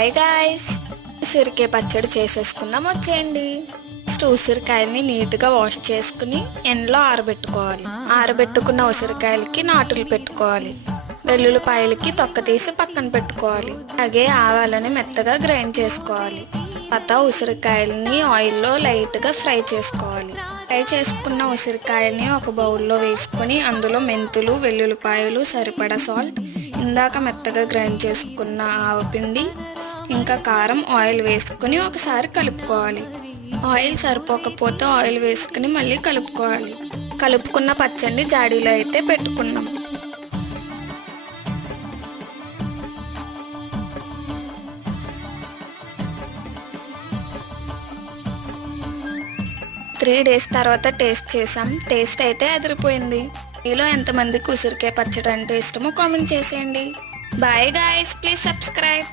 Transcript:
Hi guys, ఉసిరికాయ పచ్చడి చేసేసుకుందాం వచ్చేయండి. ఫస్ట్ ఉసిరికాయల్ని నీట్గా వాష్ చేసుకుని ఎండలో ఆరబెట్టుకోవాలి. ఆరబెట్టుకున్న ఉసిరికాయలకి నాటులు పెట్టుకోవాలి. వెల్లుల్లిపాయలకి తొక్క తీసి పక్కన పెట్టుకోవాలి. అలాగే ఆవాలని మెత్తగా గ్రైండ్ చేసుకోవాలి. తర్వాత ఉసిరికాయలని ఆయిల్లో లైట్గా ఫ్రై చేసుకోవాలి. ఫ్రై చేసుకున్న ఉసిరికాయల్ని ఒక బౌల్లో వేసుకొని అందులో మెంతులు, వెల్లుల్లిపాయలు, సరిపడా సాల్ట్, ఇందాక మెత్తగా గ్రైండ్ చేసుకున్న ఆవపిండి, ఇంకా కారం, ఆయిల్ వేసుకుని ఒకసారి కలుపుకోవాలి. ఆయిల్ సరిపోకపోతే ఆయిల్ వేసుకుని మళ్ళీ కలుపుకోవాలి. కలుపుకున్న పచ్చడిని జాడీలో అయితే పెట్టుకున్నాం. త్రీ డేస్ తర్వాత టేస్ట్ చేసాం. టేస్ట్ అయితే అదిరిపోయింది. మీలో ఎంతమందికి ఉసిరికాయ పచ్చడి అంటే ఇష్టమో కామెంట్ చేసేయండి. Bye guys, please subscribe.